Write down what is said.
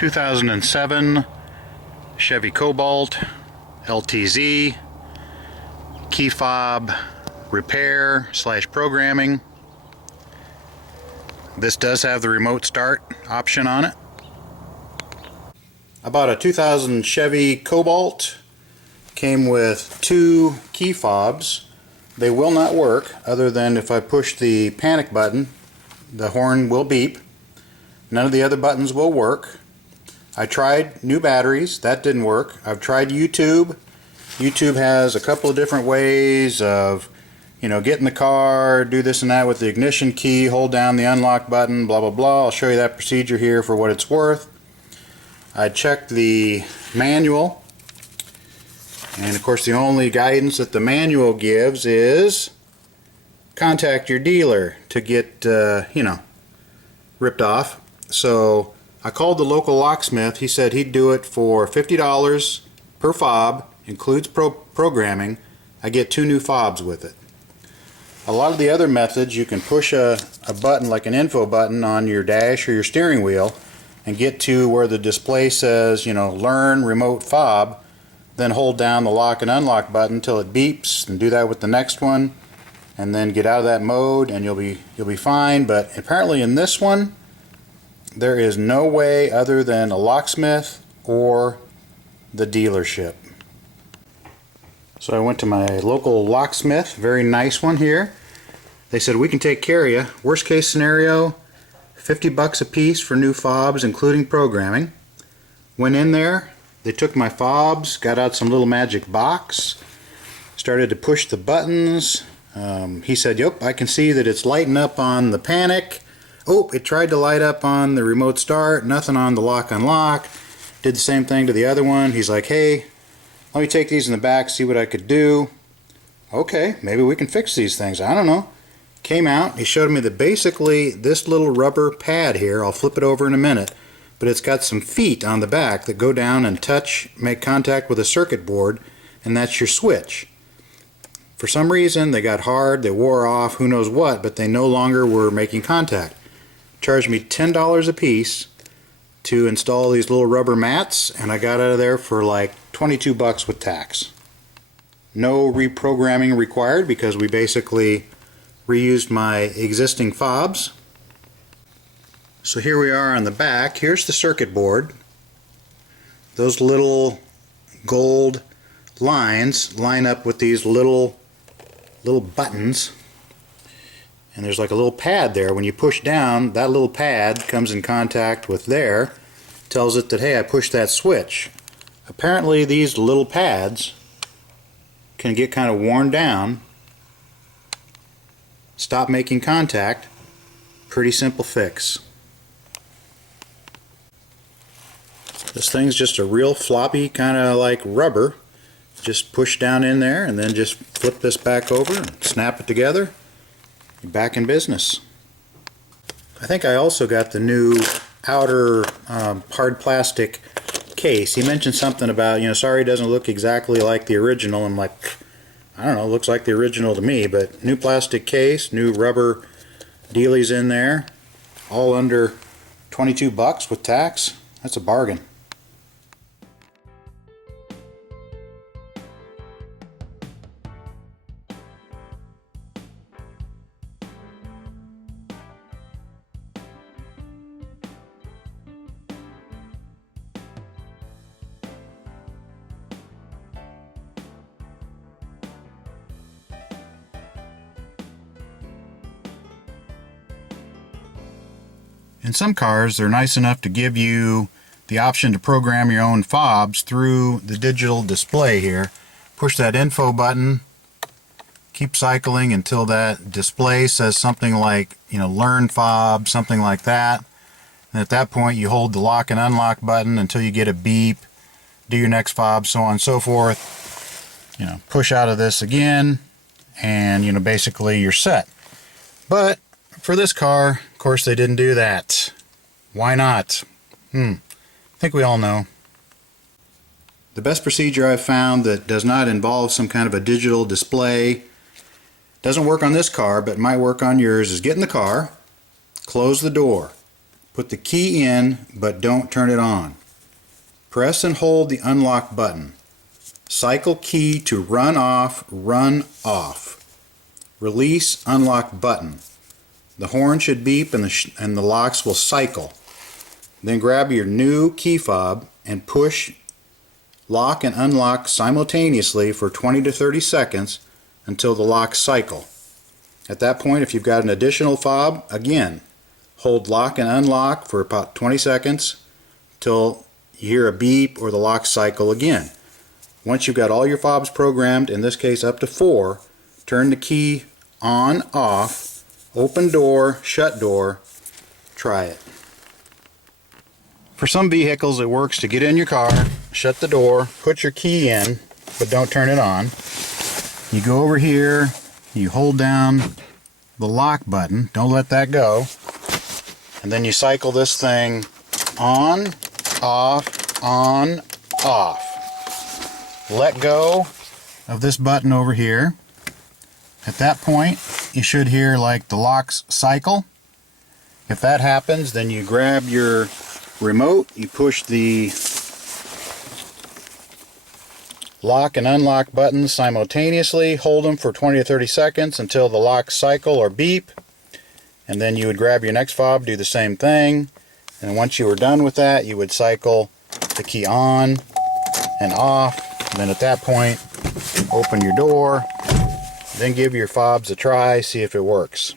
2007 Chevy Cobalt LTZ key fob repair / programming. This does have the remote start option on it. I bought a 2000 Chevy Cobalt. Came with 2 key fobs. They will not work other than if I push the panic button, the horn will beep. None of the other buttons will work. I tried new batteries, that didn't work. I've tried YouTube. YouTube has a couple of different ways of, get in the car, do this and that with the ignition key, hold down the unlock button, blah blah blah. I'll show you that procedure here for what it's worth. I checked the manual, and of course the only guidance that the manual gives is contact your dealer to get ripped off. So I called the local locksmith. He said he'd do it for $50 per fob, includes programming. I get 2 new fobs with it. A lot of the other methods, you can push a button like an info button on your dash or your steering wheel and get to where the display says, learn remote fob, then hold down the lock and unlock button until it beeps, and do that with the next one, and then get out of that mode and you'll be fine. But apparently in this one there is no way other than a locksmith or the dealership. So I went to my local locksmith, very nice one here. They said, we can take care of you. Worst case scenario, $50 a piece for new fobs including programming. Went in there, they took my fobs, got out some little magic box, started to push the buttons. He said, yep, I can see that it's lighting up on the panic. Oh, it tried to light up on the remote start, nothing on the lock unlock. Did the same thing to the other one. He's like, hey, let me take these in the back, see what I could do. Okay, maybe we can fix these things, I don't know. Came out, he showed me that basically this little rubber pad here, I'll flip it over in a minute, but it's got some feet on the back that go down and make contact with a circuit board, and that's your switch. For some reason they got hard, they wore off, who knows what, but they no longer were making contact. Charged me $10 a piece to install these little rubber mats, and I got out of there for like $22 with tax. No reprogramming required because we basically reused my existing fobs. So here we are on the back. Here's the circuit board. Those little gold lines line up with these little buttons, and there's like a little pad there. When you push down, that little pad comes in contact with there, tells it that, hey, I pushed that switch. Apparently these little pads can get kind of worn down, stop making contact. Pretty simple fix. This thing's just a real floppy kind of like rubber. Just push down in there and then just flip this back over and snap it together. You're back in business. I think I also got the new outer hard plastic case. He mentioned something about, sorry it doesn't look exactly like the original. I'm like, I don't know, it looks like the original to me, but new plastic case, new rubber dealies in there, all under $22 with tax. That's a bargain. In some cars, they're nice enough to give you the option to program your own fobs through the digital display here. Push that info button, keep cycling until that display says something like, learn fob, something like that. And at that point, you hold the lock and unlock button until you get a beep, do your next fob, so on and so forth. Push out of this again, and basically you're set. But for this car, of course, they didn't do that. Why not? I think we all know. The best procedure I've found that does not involve some kind of a digital display, doesn't work on this car but might work on yours, is get in the car, close the door, Put the key in, but don't turn it on. Press and hold the unlock button. Cycle key to run off, run off. Release unlock button. The horn should beep and the locks will cycle. Then grab your new key fob and push lock and unlock simultaneously for 20 to 30 seconds until the locks cycle. At that point, if you've got an additional fob, again, hold lock and unlock for about 20 seconds till you hear a beep or the lock cycle again. Once you've got all your fobs programmed, in this case up to 4, turn the key on, off, open door, shut door, try it. For some vehicles it works to get in your car, shut the door, put your key in, but don't turn it on. You go over here, you hold down the lock button, don't let that go, and then you cycle this thing on, off, on, off. Let go of this button over here. At that point, you should hear like the locks cycle. If that happens, then you grab your remote, you push the lock and unlock buttons simultaneously, hold them for 20 to 30 seconds until the locks cycle or beep, and then you would grab your next fob, do the same thing, and once you were done with that, you would cycle the key on and off. Then at that point, open your door, then give your fobs a try, see if it works.